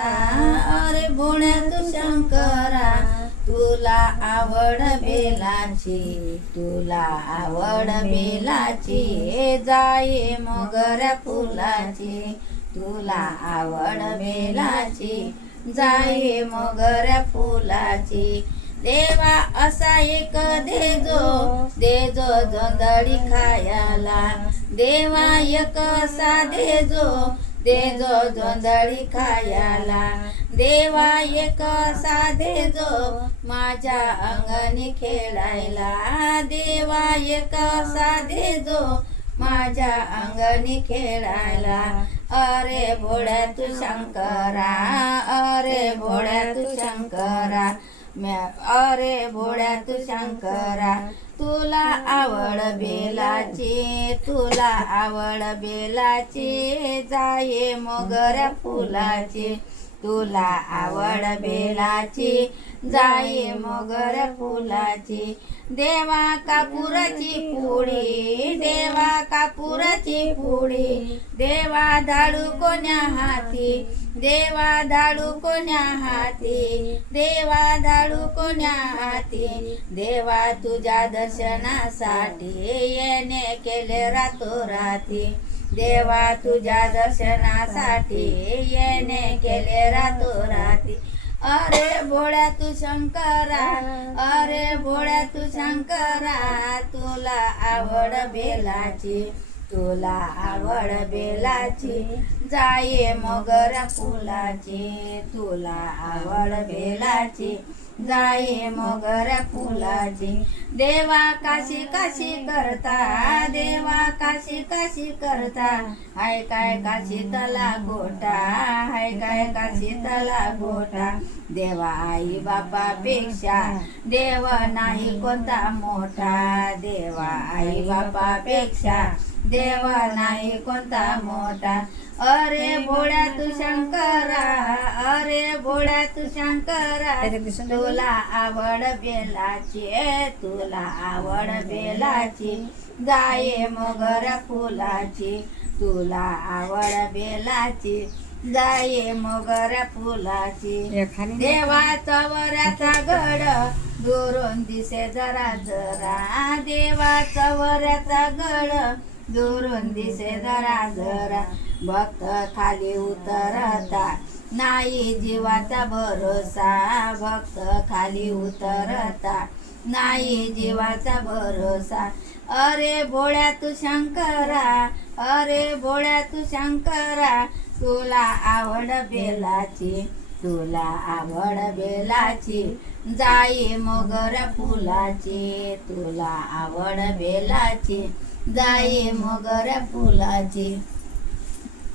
अरे भोळ्या तू शंकरा, तुला आवड बेलाची, तुला आवड बेलाची, जाई मोगऱ्या फुलाची, तुला आवड बेलाची, जाई मोगऱ्या फुलाची. देवा असा एक देजो जोंधळी खायला, देवा एक असा देजो जोंधळी खायला, देवा एक असा देजो माझ्या अंगणी खेळायला, देवा एक असा देजो माझ्या अंगणी खेळायला. अरे भोळ्या तू शंकरा, अरे भोळ्या तू शंकरा, अरे भोळ्या तू शंकरा, तुला आवड बेलाची, तुला आवड बेलाची, जाये मोगऱ्या फुलाची, तुला आवड बेलाची, जाये मोगऱ्या फुलाची. देवा कापुराची पुडी, देवा कापुराची पुडी, देवा धाडू कोण्या हाती, देवा धाडू कोण्या हाती, देवा धाडू कोण्या हाती. देवा तुझ्या दर्शनासाठी येणे केले रातोराती, देवा तुझ्या दर्शनासाठी येणे केले रातोराती. अरे भोळ्या तू शंकरा, अरे भोळ्या तू शंकरा, तुला आवड बेलाची, तुला आवड बेलाची, जाये मोगऱ्या फुलाची, तुला आवड बेलाची, जाये मोगऱ्या फुलाची. देवा काशी काशी करता, देवा काशी काशी करता, हाय काय काशी तला गोटा, हाय काय काशी तला गोटा. देवा आई बापापेक्षा देव नाही कोणता मोठा, देवा आई बापापेक्षा देव नाही कोणता मोठा. अरे भोळ्या तू शंकरा, अरे भोळ्या तू शंकरा, तुला आवड बेलाची, तुला आवड बेलाची, जाये मोगऱ्या फुलाची, तुला आवड बेलाची, जाये मोगऱ्या फुलाची. देवाचा वऱ्याचा घड दुरून दिसे जरा जरा, देवाचा वऱ्याचा घड दुरून दिसे जरा जरा. भक्त खाली उतरता नाही जीवाचा भरोसा, भक्त खाली उतरता नाही जीवाचा भरोसा. अरे भोळ्या तू शंकरा, अरे भोळ्या तू शंकरा, तुला आवड बेलाची, तुला आवड बेलाची, जाई मोगऱ्या फुलाची, तुला आवड बेलाची, जाई मोगऱ्या फुलाची.